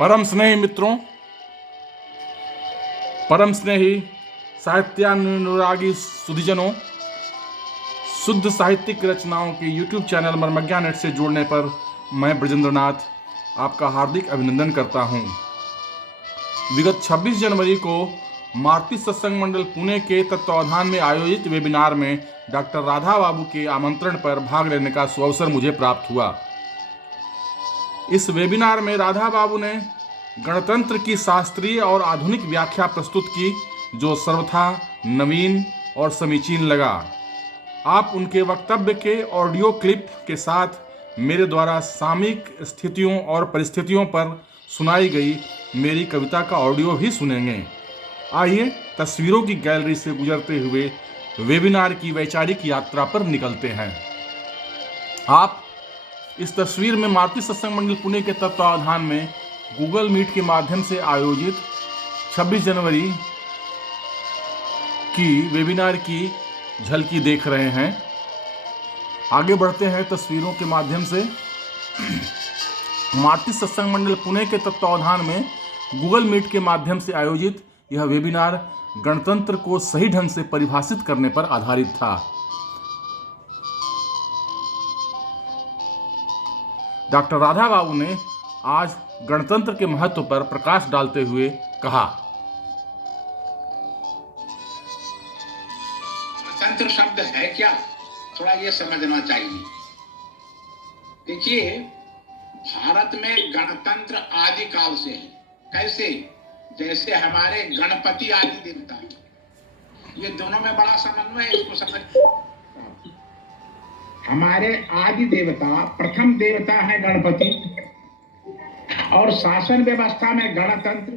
परम स्नेही मित्रों, परम स्नेही साहित्यानुरागी सुधीजनों, शुद्ध साहित्यिक रचनाओं के YouTube चैनल मर्मज्ञा नेट से जुड़ने पर मैं ब्रजेंद्र नाथ आपका हार्दिक अभिनंदन करता हूं। विगत 26 जनवरी को मारुति सत्संग मंडल पुणे के तत्वावधान में आयोजित वेबिनार में डॉक्टर राधा बाबू के आमंत्रण पर भाग लेने का सुअवसर मुझे प्राप्त हुआ। इस वेबिनार में राधा बाबू ने गणतंत्र की शास्त्रीय और आधुनिक व्याख्या प्रस्तुत की, जो सर्वथा नवीन और समीचीन लगा। आप उनके वक्तव्य के ऑडियो क्लिप के साथ मेरे द्वारा सामयिक स्थितियों और परिस्थितियों पर सुनाई गई मेरी कविता का ऑडियो भी सुनेंगे। आइए तस्वीरों की गैलरी से गुजरते हुए वेबिनार की वैचारिक यात्रा पर निकलते हैं। आप इस तस्वीर में मारुति सत्संग मंडल पुणे के तत्वावधान में गूगल मीट के माध्यम से आयोजित 26 जनवरी की वेबिनार की झलकी देख रहे हैं। आगे बढ़ते हैं तस्वीरों के माध्यम से। मारुति सत्संग मंडल पुणे के तत्वावधान में गूगल मीट के माध्यम से आयोजित यह वेबिनार गणतंत्र को सही ढंग से परिभाषित करने पर आधारित था। डॉक्टर राधा बाबू ने आज गणतंत्र के महत्व पर प्रकाश डालते हुए कहा, गणतंत्र शब्द है क्या, थोड़ा ये समझना चाहिए। देखिए, भारत में गणतंत्र आदि काल से है। कैसे? जैसे हमारे गणपति आदि देवता है, ये दोनों में बड़ा समन्वय है, इसको समझ। हमारे आदि देवता, प्रथम देवता है गणपति, और शासन व्यवस्था में गणतंत्र।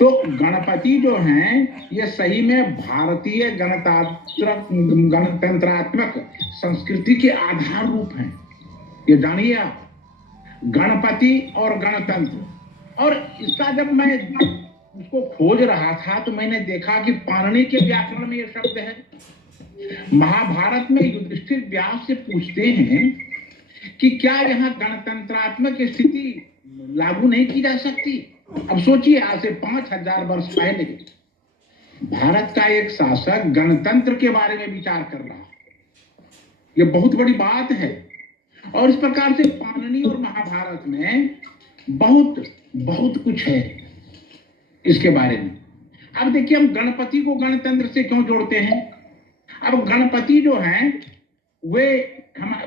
तो गणपति जो हैं, ये सही में भारतीय गणतंत्रात्मक संस्कृति के आधार रूप हैं। ये जानिए आप, गणपति और गणतंत्र। और इसका जब मैं उसको खोज रहा था तो मैंने देखा कि पाणिनि के व्याकरण में ये शब्द है। महाभारत में युधिष्ठिर व्यास से पूछते हैं कि क्या यहाँ गणतंत्रात्मक स्थिति लागू नहीं की जा सकती। अब सोचिए, आज से 5000 वर्ष पहले भारत का एक शासक गणतंत्र के बारे में विचार कर रहा है। ये बहुत बड़ी बात है। और इस प्रकार से पाणिनि और महाभारत में बहुत बहुत कुछ है इसके बारे में। अब देखिए, हम गणपति को गणतंत्र से क्यों जोड़ते हैं। अब गणपति जो हैं वे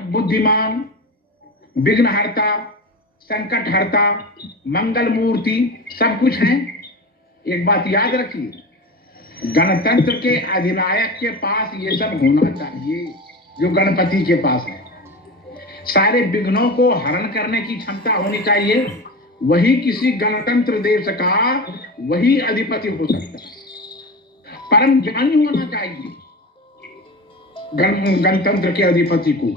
बुद्धिमान, विघ्नहर्ता, संकटहर्ता, मंगल मूर्ति सब कुछ हैं। एक बात याद रखिए, गणतंत्र के अधिनायक के पास ये सब होना चाहिए जो गणपति के पास है। सारे विघ्नों को हरण करने की क्षमता होनी चाहिए। वही किसी गणतंत्र देश का वही अधिपति हो सकता है। परम ज्ञानी होना चाहिए गणतंत्र के अधिपति को,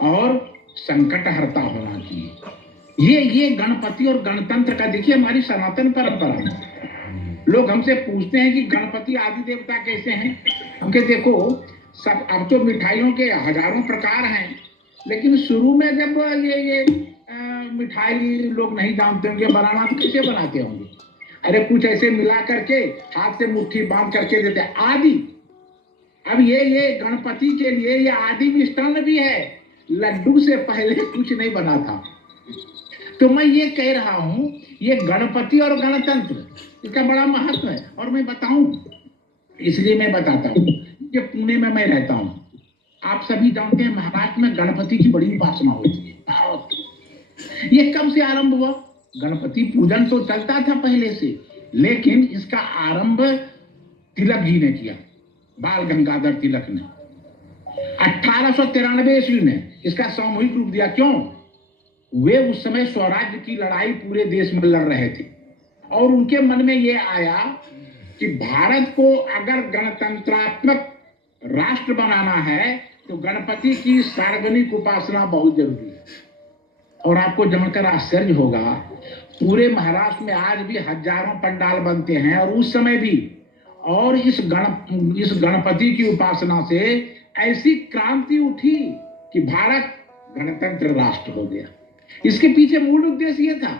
और संकटहर्ता होना चाहिए। ये गणपति और गणतंत्र का देखिए हमारी सनातन परंपरा है। लोग हमसे पूछते हैं कि गणपति आदि देवता कैसे हैं। हमके देखो, सब अब तो मिठाइयों के हजारों प्रकार हैं, लेकिन शुरू में जब ये मिठाई लोग नहीं जानते होंगे बनाना, तो कैसे बनाते होंगे। अरे कुछ ऐसे मिला करके हाथ से मुट्ठी बांध करके देते आदि। अब ये गणपति के लिए ये आदि मिष्टान्न भी है। लड्डू से पहले कुछ नहीं बना था। तो मैं ये कह रहा हूं, ये गणपति और गणतंत्र इसका बड़ा महत्व है। और मैं बताऊं, इसलिए मैं बताता हूं कि पुणे में मैं रहता हूं। आप सभी जानते हैं महाराष्ट्र में गणपति की बड़ी उपासना होती है। ये कब से आरंभ हुआ? गणपति पूजन तो चलता था पहले से, लेकिन इसका आरंभ तिलक जी ने किया, बाल गंगाधर तिलक ने 1893 ईस्वी में इसका सामूहिक रूप दिया। क्यों? वे उस समय स्वराज्य की लड़ाई पूरे देश में लड़ रहे थे, और उनके मन में यह आया कि भारत को अगर गणतंत्रात्मक राष्ट्र बनाना है तो गणपति की सार्वजनिक उपासना बहुत जरूरी है। और आपको जानकर आश्चर्य होगा, पूरे महाराष्ट्र में आज भी हजारों पंडाल बनते हैं, और उस समय भी। और इस गणपति की उपासना से ऐसी क्रांति उठी कि भारत गणतंत्र राष्ट्र हो गया। इसके पीछे मूल उद्देश्य ये था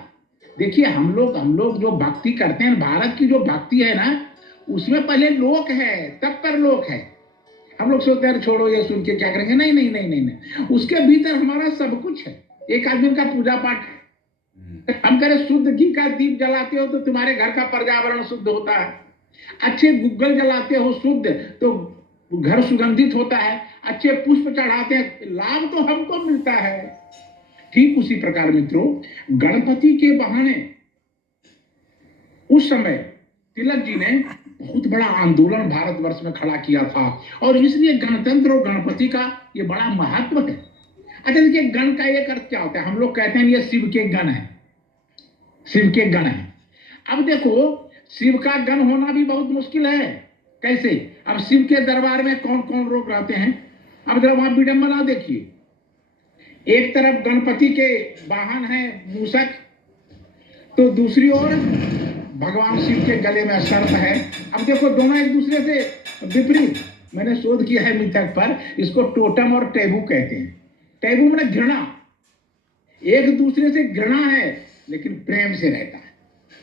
देखिए हम लोग जो भक्ति करते हैं, भारत की जो भक्ति है ना, उसमें पहले लोक है, तब परलोक है। हम लोग सोचते हैं छोड़ो ये सुन के क्या करेंगे, नहीं नहीं नहीं नहीं नहीं, उसके भीतर हमारा सब कुछ है। एक आदमी का पूजा पाठ, हम करें शुद्ध घी का दीप जलाते हो तो तुम्हारे घर का पर्यावरण शुद्ध होता है। अच्छे गुग्गल जलाते हो शुद्ध तो घर सुगंधित होता है। अच्छे पुष्प चढ़ाते हैं, लाभ तो हमको मिलता है। ठीक उसी प्रकार मित्रों, गणपति के बहाने उस समय तिलक जी ने बहुत बड़ा आंदोलन भारतवर्ष में खड़ा किया था, और इसलिए गणतंत्र और गणपति का ये बड़ा महत्व है। अच्छा देखिए, गण का एक अर्थ क्या होता है? हम लोग कहते हैं ये शिव के गण है, शिव के गण है। अब देखो, शिव का गण होना भी बहुत मुश्किल है। कैसे? अब शिव के दरबार में कौन कौन लोग रहते हैं? अब जरा वहां विडंबना देखिए, एक तरफ गणपति के वाहन है मूषक, तो दूसरी ओर भगवान शिव के गले में सर्प है। अब देखो, दोनों एक दूसरे से विपरीत। मैंने शोध किया है मिथक पर, इसको टोटम और टैबू कहते हैं। टैबू मैंने घृणा, एक दूसरे से घृणा है लेकिन प्रेम से रहता है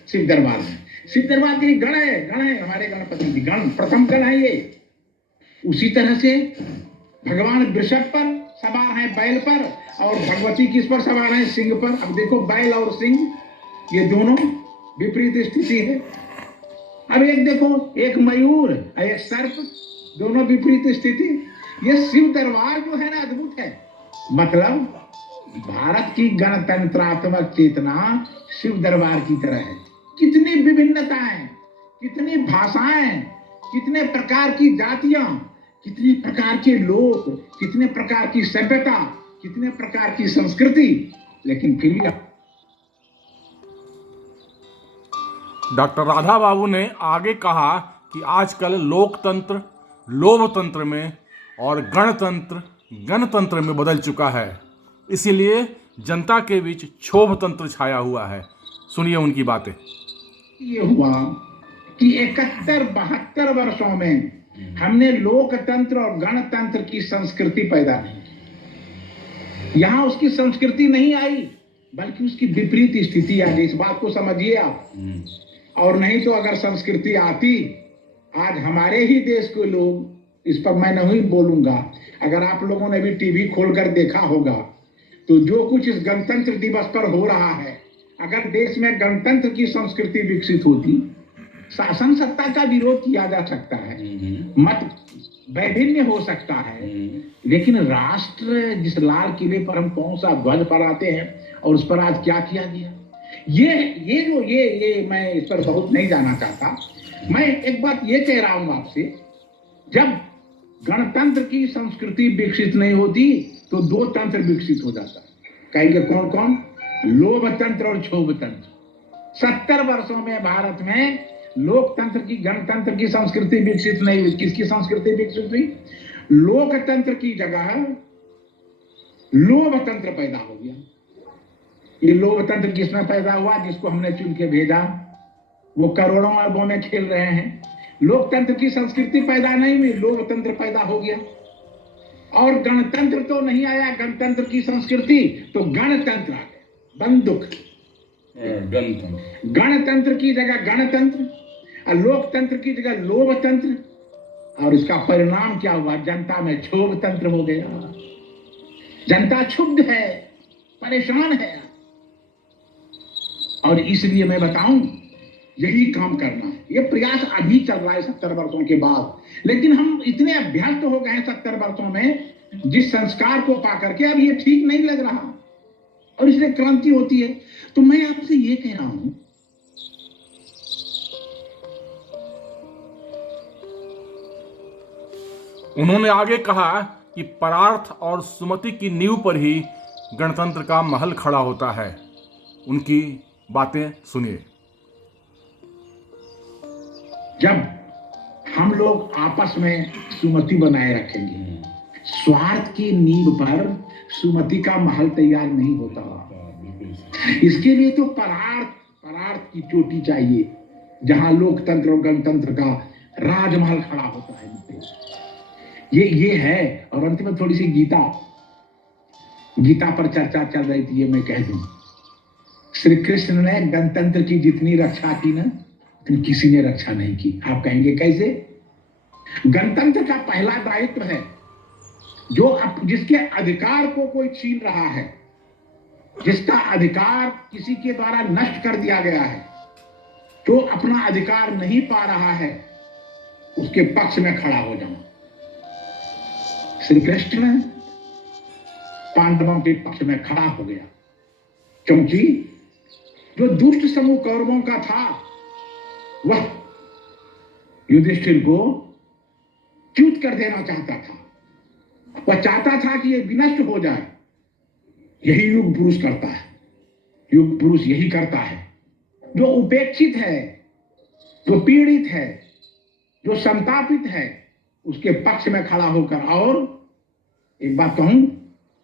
शिव दरबार में। शिव दरबार के गण है हमारे गणपति जी, गण प्रथम गण है ये। उसी तरह से भगवान वृषभ पर सवार है, बैल पर, और भगवती किस पर सवार है? सिंह पर। अब देखो, बैल और सिंह ये दोनों विपरीत स्थिति है। अब एक देखो, एक मयूर और एक सर्प, दोनों विपरीत स्थिति। ये शिव दरबार जो है ना, अद्भुत है। मतलब भारत की गणतंत्रात्मक चेतना शिव दरबार की तरह है। कितनी विभिन्नताएं, कितनी भाषाएं, कितने प्रकार की जातियां, कितने प्रकार के लोग, कितने प्रकार की सभ्यता, कितने प्रकार की संस्कृति, लेकिन फिर भी डॉक्टर राधा बाबू ने आगे कहा कि आजकल लोकतंत्र लोकतंत्र में और गणतंत्र गणतंत्र में बदल चुका है, इसीलिए जनता के बीच क्षोभ तंत्र छाया हुआ है। सुनिए उनकी बातें। ये हुआ कि 71-72 वर्षों में हमने लोकतंत्र और गणतंत्र की संस्कृति पैदा नहीं की। यहां उसकी संस्कृति नहीं आई, बल्कि उसकी विपरीत स्थिति आ गई। इस बात को समझिए आप। और नहीं तो अगर संस्कृति आती, आज हमारे ही देश के लोग, इस पर मैं नहीं बोलूंगा, अगर आप लोगों ने भी टीवी खोलकर देखा होगा तो जो कुछ इस गणतंत्र दिवस पर हो रहा है, अगर देश में गणतंत्र की संस्कृति विकसित होती, शासन सत्ता का विरोध किया जा सकता है, मत वैभिन्न हो सकता है, लेकिन राष्ट्र जिस लाल किले पर हम कौन सा ध्वज फहराते हैं और उस पर आज क्या किया गया, ये मैं इस पर बहुत नहीं जाना चाहता। मैं एक बात ये कह रहा हूं आपसे, जब गणतंत्र की संस्कृति विकसित नहीं होती तो दो तंत्र विकसित हो जाता है। कहेंगे कौन कौन? लोभ तंत्र और क्षोभ तंत्र। 70 वर्षों में भारत में लोकतंत्र की, गणतंत्र की संस्कृति विकसित नहीं हुई। किसकी संस्कृति विकसित हुई? लोकतंत्र की जगह लोभ तंत्र पैदा हो गया। ये लोभ तंत्र किसमें पैदा हुआ? जिसको हमने चुन के भेजा, वो करोड़ों अरबों में खेल रहे हैं। लोकतंत्र की संस्कृति पैदा नहीं हुई, लोकतंत्र पैदा हो गया। और गणतंत्र तो नहीं आया, गणतंत्र की संस्कृति, तो गणतंत्र आ गया। बंदूक गणतंत्र की जगह गणतंत्र, और लोकतंत्र की जगह लोभतंत्र, और इसका परिणाम क्या हुआ? जनता में क्षोभ तंत्र हो गया। जनता क्षुब्ध है, परेशान है। और इसलिए मैं बताऊं, यही काम करना है। ये प्रयास अभी चल रहा है 70 वर्षों के बाद, लेकिन हम इतने अभ्यस्त हो गए हैं 70 वर्षों में जिस संस्कार को पाकर के, अब ये ठीक नहीं लग रहा और इसलिए क्रांति होती है। तो मैं आपसे ये कह रहा हूं, उन्होंने आगे कहा कि परार्थ और सुमति की नींव पर ही गणतंत्र का महल खड़ा होता है। उनकी बातें सुनिए। जब हम लोग आपस में सुमति बनाए रखेंगे, स्वार्थ की नींव पर सुमति का महल तैयार नहीं होता। इसके लिए तो परार्थ की चोटी चाहिए, जहां लोकतंत्र और गणतंत्र का राजमहल खड़ा होता है। ये है। और अंत में थोड़ी सी गीता पर चर्चा चल रही थी, ये मैं कह दूं। श्री कृष्ण ने गणतंत्र की जितनी रक्षा की ना, उतनी किसी ने रक्षा नहीं की। आप कहेंगे कैसे? गणतंत्र का पहला दायित्व है जो जिसके अधिकार को कोई छीन रहा है, जिसका अधिकार किसी के द्वारा नष्ट कर दिया गया है, जो अपना अधिकार नहीं पा रहा है, उसके पक्ष में खड़ा हो जाना। श्री कृष्ण पांडवों के पक्ष में खड़ा हो गया, क्योंकि जो दुष्ट समूह कौरवों का था वह युधिष्ठिर को च्युत कर देना चाहता था। वह चाहता था कि यह विनष्ट हो जाए। यही युग पुरुष करता है। युग पुरुष यही करता है। जो उपेक्षित है, जो पीड़ित है, जो संतापित है, उसके पक्ष में खड़ा होकर। और एक बात कहूं,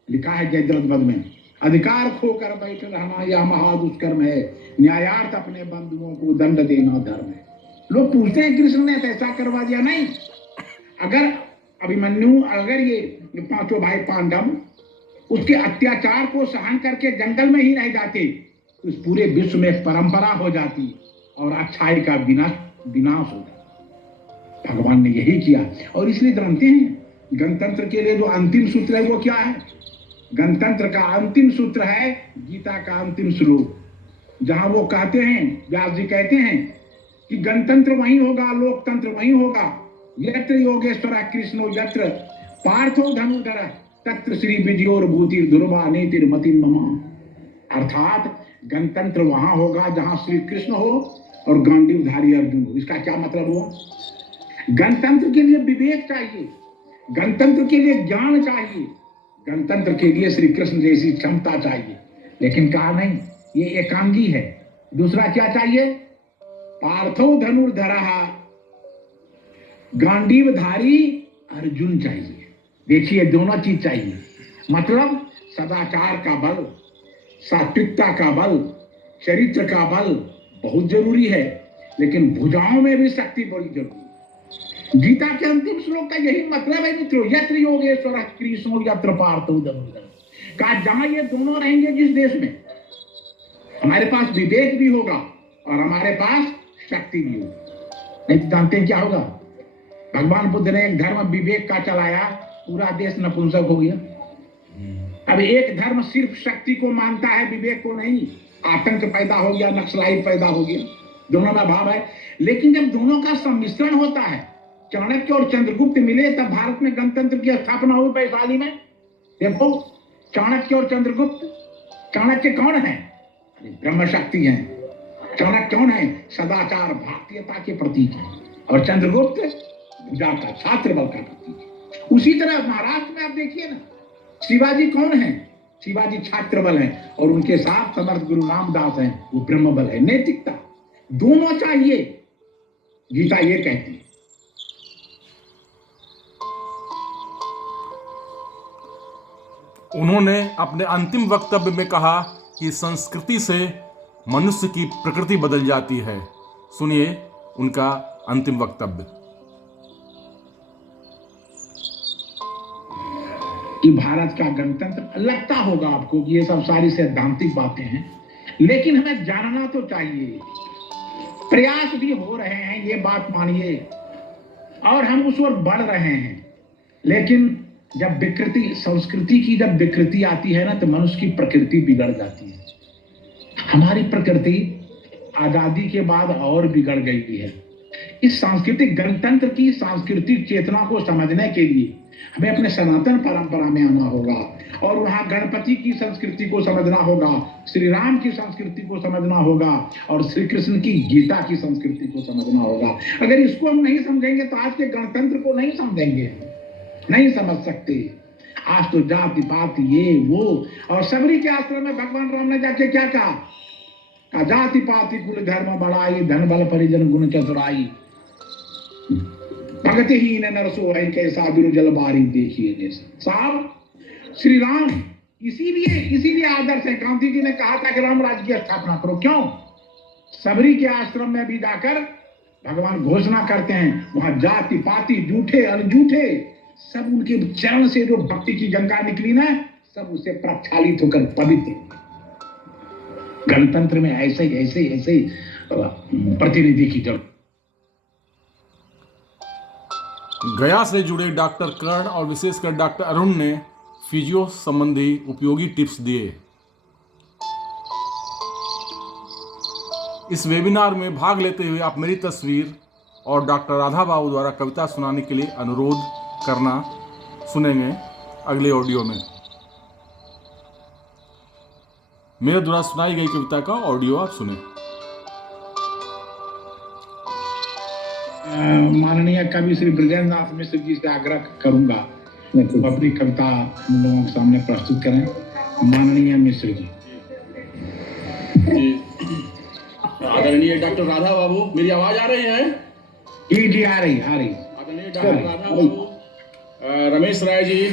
लिखा है जयद्रथ वध में, अधिकार खोकर बैठ रहना यह महादुष्कर्म है, न्यायार्थ अपने बंधुओं को दंड देना धर्म है। लोग पूछते हैं कृष्ण ने ऐसा करवा दिया? नहीं। अगर अभिमन्यु, अगर ये पांचों भाई पांडव उसके अत्याचार को सहन करके जंगल में ही रह जाते, तो इस पूरे विश्व में परंपरा हो जाती और अच्छाई का विनाश हो जाता। भगवान ने यही किया। और इसलिए जानते हैं गणतंत्र के लिए जो अंतिम सूत्र है वो क्या है? गणतंत्र का अंतिम सूत्र है गीता का अंतिम श्लोक, जहां वो कहते हैं, व्यास जी कहते हैं कि गणतंत्र वहीं होगा, लोकतंत्र वहीं होगा, यत्र योगेश्वर कृष्णो यत्र पार्थो धनुधर तत्र श्री विजयोर भूतिर ध्रुवा नीतिर्मति मम। अर्थात गणतंत्र वहां होगा जहां श्री कृष्ण हो और गांडीवधारी अर्जुन हो। इसका क्या मतलब हुआ? गणतंत्र के लिए विवेक चाहिए, गणतंत्र के लिए ज्ञान चाहिए, गणतंत्र के लिए श्री कृष्ण जैसी क्षमता चाहिए। लेकिन कहा नहीं, ये एकांगी है। दूसरा क्या चाहिए? पार्थो धनुर्धरः गांडीवधारी अर्जुन चाहिए। देखिए, दोनों चीज चाहिए। मतलब सदाचार का बल, सात्विकता का बल, चरित्र का बल बहुत जरूरी है, लेकिन भुजाओं में भी शक्ति बड़ी जरूरी है। गीता के अंतिम श्लोक का यही मतलब है मित्रों, यत्र योगेश्वर कृष्णो यत्र पार्थो धनुर्धरः। कहा जहां ये दोनों रहेंगे, जिस देश में हमारे पास विवेक भी होगा और हमारे पास शक्ति भी होगी। नहीं तो जानते हैं क्या होगा? भगवान बुद्ध ने एक धर्म विवेक का चलाया, पूरा देश नपुंसक हो गया। अब एक धर्म सिर्फ शक्ति को मानता है, विवेक को नहीं। आतंक पैदा हो गया, नक्सलाइट पैदा हो गया, दोनों में भाव है। लेकिन जब दोनों का सम्मिश्रण होता है, चाणक्य और चंद्रगुप्त मिले तब भारत में गणतंत्र की स्थापना हुई वैशाली में। देखो, चाणक्य और चंद्रगुप्त। चाणक्य कौन है? ब्रह्म शक्ति है। चाणक्य कौन है? सदाचार भारतीयता के प्रतीक है। और चंद्रगुप्त भुजा का, छात्र बल का प्रतीक है। उसी तरह महाराष्ट्र में आप देखिए ना, शिवाजी कौन है? शिवाजी छात्र बल है, और उनके साथ समर्थ गुरु रामदास हैं, वो ब्रह्म बल है। नैतिकता दोनों चाहिए, गीता ये कहती है। उन्होंने अपने अंतिम वक्तव्य में कहा कि संस्कृति से मनुष्य की प्रकृति बदल जाती है। सुनिए उनका अंतिम वक्तव्य। कि भारत का गणतंत्र, लगता होगा आपको कि ये सब सारी सैद्धांतिक बातें हैं, लेकिन हमें जानना तो चाहिए। प्रयास भी हो रहे हैं, ये बात मानिए, और हम उस ओर बढ़ रहे हैं। लेकिन जब विकृति, संस्कृति की जब विकृति आती है ना, तो मनुष्य की प्रकृति बिगड़ जाती है। हमारी प्रकृति आजादी के बाद और बिगड़ गई है। इस सांस्कृतिक गणतंत्र की सांस्कृतिक चेतना को समझने के लिए हमें अपने सनातन परंपरा में आना होगा, और वहां गणपति की संस्कृति को समझना होगा, श्री राम की संस्कृति को समझना होगा, और श्री कृष्ण की गीता की संस्कृति को समझना होगा। अगर इसको हम नहीं समझेंगे तो आज के गणतंत्र को नहीं समझेंगे, नहीं समझ सकते। आज तो जाति पाति ये वो, और सबरी के आश्रम में भगवान राम ने जाके क्या कहा? जाति पाति कुल धर्म बढ़ाई, धन बल परिजन गुण चतुराई, भगत ही न नरसो है कैसा बिनु जल बारी देखिए जैसा। साहब, श्री राम इसीलिए आदर्श है। गांधी जी ने कहा था कि राम राज्य की स्थापना करो। क्यों? सबरी के आश्रम में भी जाकर भगवान घोषणा करते हैं, वहां जाति पाति, झूठे अनझूठे, सब उनके चरण से जो भक्ति की गंगा निकली ना, सब उसे प्रक्षालित होकर पवित्र। गणतंत्र में ऐसे ही प्रतिनिधि की जरूरत। गया से जुड़े डॉक्टर कर्ण और विशेषकर डॉक्टर अरुण ने फिजियो संबंधी उपयोगी टिप्स दिए। इस वेबिनार में भाग लेते हुए आप मेरी तस्वीर और डॉक्टर राधा बाबू द्वारा कविता सुनाने के लिए अनुरोध करना सुनेंगे अगले ऑडियो में। मेरे द्वारा सुनाई गई कविता का ऑडियो आप सुने। माननीय कवि श्री ब्रजेंद्र नाथ मिश्र जी से आग्रह करूंगा अपनी कविता हम लोगों के सामने प्रस्तुत करें। माननीय मिश्र जी। आदरणीय डॉक्टर राधा बाबू, मेरी आवाज आ रही है? जी आ रही। आदरणीय doctor Radha Babu, Ramesh Rai ji,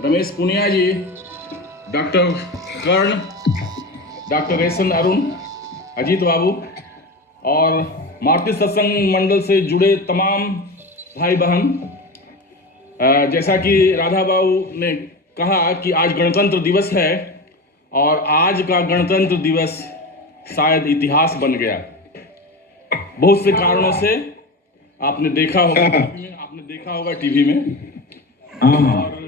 Ramesh Punia ji, doctor Karn, doctor S N Arun, Ajit Babu और मारुति सत्संग मंडल से जुड़े तमाम भाई बहन, जैसा कि राधा बाबू ने कहा कि आज गणतंत्र दिवस है और आज का गणतंत्र दिवस शायद इतिहास बन गया। बहुत से कारणों से आपने देखा होगा टीवी में। और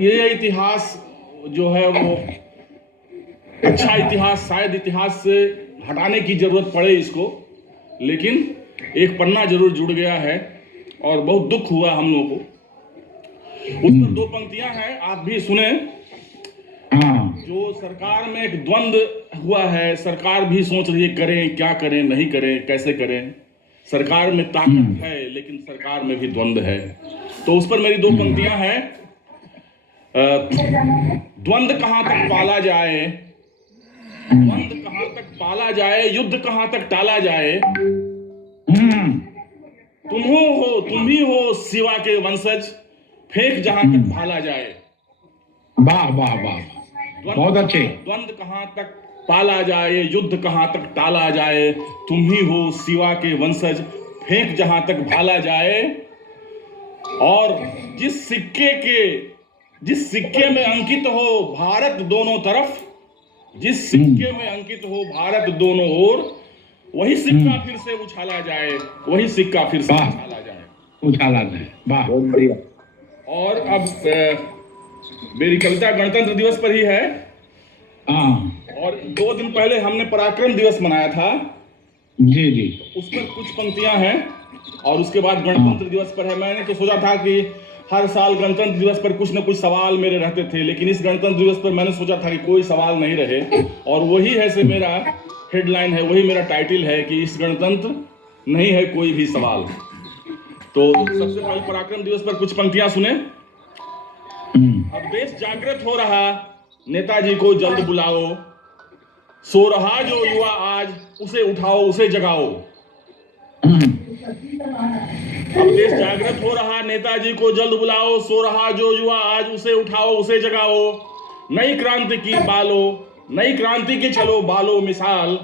ये इतिहास जो है वो अच्छा इतिहास, शायद इतिहास से हटाने की जरूरत पड़े इसको, लेकिन एक पन्ना जरूर जुड़ गया है और बहुत दुख हुआ हम लोगों को। उस पर 2 पंक्तियां हैं, आप भी सुने। जो सरकार में एक द्वंद्व हुआ है, सरकार भी सोच रही है करें क्या करें, नहीं करें, कैसे करें। सरकार में ताकत है लेकिन सरकार में भी द्वंद्व है। तो उस पर मेरी 2 पंक्तियां हैं। द्वंद्व कहां तक पाला जाए, द्वंद्व कहां तक पाला जाए, युद्ध कहां तक टाला जाए। तुम भी हो शिवा के वंशज, फेंक जहां तक भाला जाए। वाह वाह वाह, बहुत अच्छे। द्वंद्व कहां तक पाला जाए, युद्ध कहां तक टाला जाए, तुम ही हो शिवा के वंशज, फेंक जहां तक भाला जाए। और जिस सिक्के में अंकित हो भारत दोनों तरफ, जिस सिक्के में अंकित हो भारत दोनों ओर, वही सिक्का फिर से उछाला जाए, वही सिक्का फिर से उछाला जाए। वाह, बहुत बढ़िया। और अब मेरी कविता गणतंत्र दिवस पर ही है। और 2 दिन पहले हमने पराक्रम दिवस मनाया था। जी। उस पर कुछ पंक्तियां हैं और उसके बाद गणतंत्र दिवस पर है। मैंने तो सोचा था कि हर साल गणतंत्र दिवस पर कुछ न कुछ सवाल मेरे रहते थे, लेकिन इस गणतंत्र दिवस पर मैंने सोचा था कि कोई सवाल नहीं रहे, और वही है से मेरा हेडलाइन है, वही मेरा टाइटल है कि इस गणतंत्र नहीं है कोई भी सवाल। तो सबसे पहले पराक्रम दिवस पर कुछ पंक्तियां सुने। अब देश जागृत हो रहा, नेताजी को जल्द बुलाओ, सो रहा जो युवा आज, उसे उठाओ उसे जगाओ। अब देश जागृत हो रहा, नेताजी को जल्द बुलाओ, सो रहा जो युवा आज, उसे उठाओ उसे जगाओ। नई क्रांति की बालो, नई क्रांति की चलो बालो मिसाल।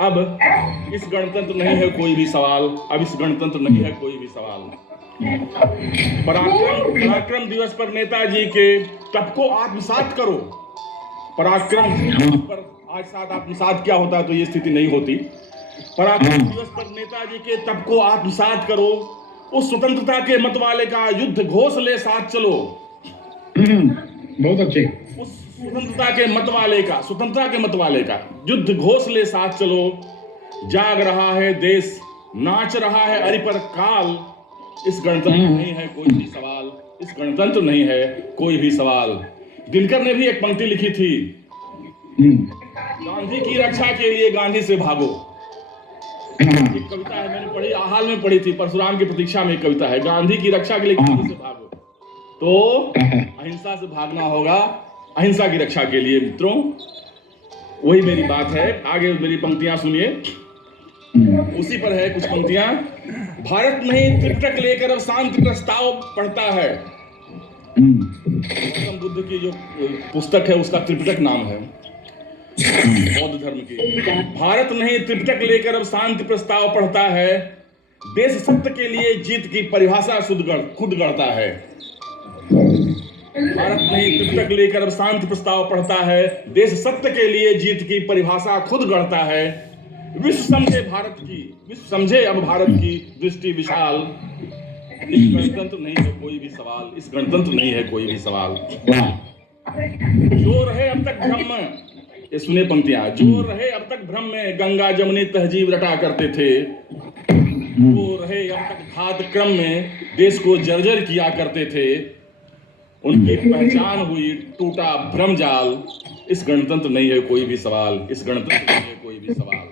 अब इस गणतंत्र नहीं है कोई भी सवाल, अब इस गणतंत्र नहीं है कोई भी सवाल। पराक्रम दिवस पर नेताजी के तप को आत्मसात करो। पराक्रम दिवस पर आज साथ आत्मसात क्या होता है तो ये स्थिति नहीं होती। पराक्रम दिवस पर नेताजी के तप को आत्मसात करो, उस स्वतंत्रता के मत वाले का युद्ध घोष ले साथ चलो। बहुत अच्छे। उस स्वतंत्रता के मत वाले का युद्ध घोष ले साथ चलो। जाग रहा है देश, नाच रहा है अरि पर काल। इस गणतंत्र नहीं है कोई भी सवाल, इस गणतंत्र नहीं है कोई भी सवाल। दिनकर ने भी एक पंक्ति लिखी थी, गांधी की रक्षा के लिए गांधी से भागो। एक कविता है, मैंने पढ़ी, हाल में पढ़ी थी, परशुराम की प्रतीक्षा में एक कविता है, गांधी की रक्षा के लिए गांधी से भागो। तो अहिंसा से भागना होगा, अहिंसा की रक्षा के लिए मित्रों। वही मेरी बात है। आगे मेरी पंक्तियां सुनिए, उसी पर है कुछ पंक्तियां। भारत नहीं त्रिपिटक लेकर अब शांति प्रस्ताव पढ़ता है। गौतम बुद्ध की जो पुस्तक है उसका त्रिपिटक नाम है, बौद्ध धर्म की। भारत नहीं त्रिपिटक लेकर अब शांति प्रस्ताव पढ़ता है। देश सत्य के लिए जीत की परिभाषा खुद गढ़ता है। भारत नहीं तिब्बत लेकर अब शांति प्रस्ताव पढ़ता है। देश सत्य के लिए जीत की परिभाषा खुद गढ़ता है। विश्व समझे भारत की, विश्व समझे अब भारत की दृष्टि विशाल। इस गणतंत्र नहीं है कोई भी सवाल, इस गणतंत्र नहीं है कोई भी सवाल। जो रहे अब तक भ्रम में, ये सुने पंक्तियां, जो रहे अब तक भ्रम में गंगा जमुनी तहजीब रटा करते थे, वो रहे अब तक घात क्रम में देश को जर्जर किया करते थे, उनकी पहचान हुई टूटा भ्रम जाल। इस गणतंत्र नहीं है कोई भी सवाल, इस गणतंत्र नहीं है कोई भी सवाल।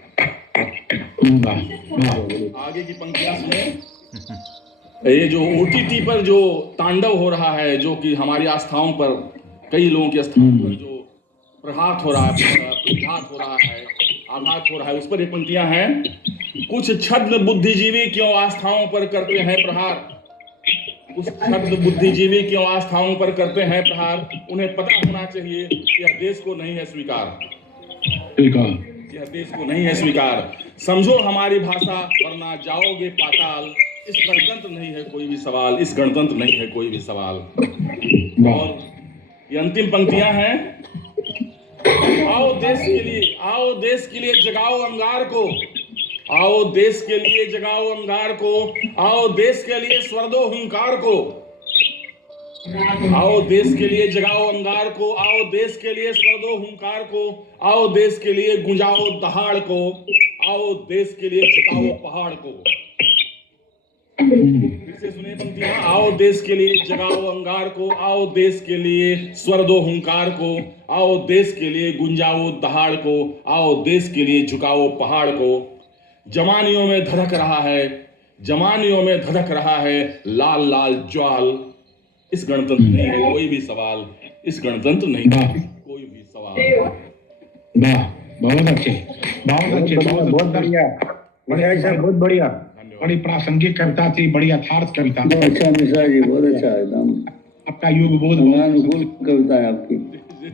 आगे की पंक्तियां सुने। ये जो ओटीटी पर जो तांडव हो रहा है, जो कि हमारी आस्थाओं पर, कई लोगों की आस्थाओं पर जो प्रघात हो रहा है, प्रघात हो रहा है, आघात हो रहा है, उस पर ये पंक्तियां हैं। कुछ छद्म बुद्धिजीवी क्यों आस्थाओं पर करते हैं प्रहार, कुछ छद्म बुद्धिजीवी क्यों आस्थाओं पर करते हैं प्रहार। उन्हें पता होना चाहिए कि यह देश को नहीं है स्वीकार, यह देश को नहीं है स्वीकार। समझो हमारी भाषा वरना जाओगे पाताल। इस गणतंत्र नहीं है कोई भी सवाल, इस गणतंत्र नहीं है कोई भी सवाल। और ये अंतिम पंक्तियां हैं। आओ देश के लिए, आओ देश के लिए जगाओ अंगार को, आओ देश के लिए जगाओ अंगार को, आओ देश के लिए स्वर दो हुंकार को, आओ देश के लिए जगाओ अंगार को, आओ देश के लिए स्वर दो हुंकार को, आओ देश के लिए गुंजाओ दहाड़ को, आओ देश के लिए झुकाओ पहाड़ को। फिर से सुनिए पंक्तियां। आओ देश के लिए जगाओ अंगार को, आओ देश के लिए स्वर दो हुंकार को, आओ देश के लिए गुंजाओ दहाड़ को, आओ देश के लिए झुकाओ पहाड़ को। जवानियों में धधक रहा है, जवानियों में धधक रहा है लाल लाल ज्वाल। इस गणतंत्र नहीं है कोई भी सवाल, इस गणतंत्र नहीं है कोई भी सवाल। बहुत अच्छे, बहुत बढ़िया, बहुत बढ़िया, बड़ी प्रासंगिक कविता थी, बड़ी यथार्थ कविता। अच्छा मिश्रा जी, बहुत अच्छा एकदम। आपका युग बोध अनुकूल कविता है आपकी।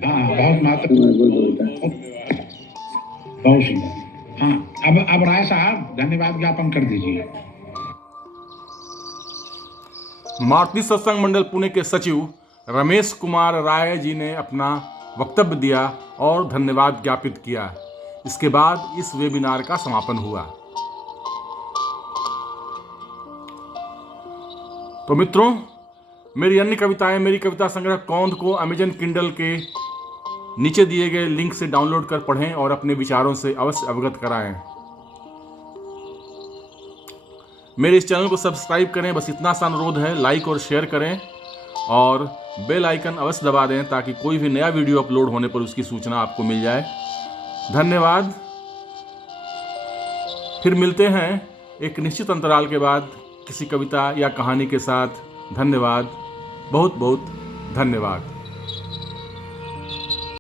हाँ, बहुत महत्वपूर्ण, बहुत सुंदर। हाँ, अब राय साहब धन्यवाद ज्ञापन कर दीजिए। मारुति सत्संग मंडल पुणे के सचिव रमेश कुमार राय जी ने अपना वक्तव्य दिया और धन्यवाद ज्ञापित किया। इसके बाद इस वेबिनार का समापन हुआ। तो मित्रों, मेरी अन्य कविताएं, मेरी कविता संग्रह कौंध को अमेजन किंडल के नीचे दिए गए लिंक से डाउनलोड कर पढ़ें और अपने विचारों से अवश्य अवगत कराएं। मेरे इस चैनल को सब्सक्राइब करें, बस इतना सा अनुरोध है। लाइक और शेयर करें और बेल आइकन अवश्य दबा दें ताकि कोई भी नया वीडियो अपलोड होने पर उसकी सूचना आपको मिल जाए। धन्यवाद। फिर मिलते हैं एक निश्चित अंतराल के बाद किसी कविता या कहानी के साथ। धन्यवाद, बहुत बहुत धन्यवाद।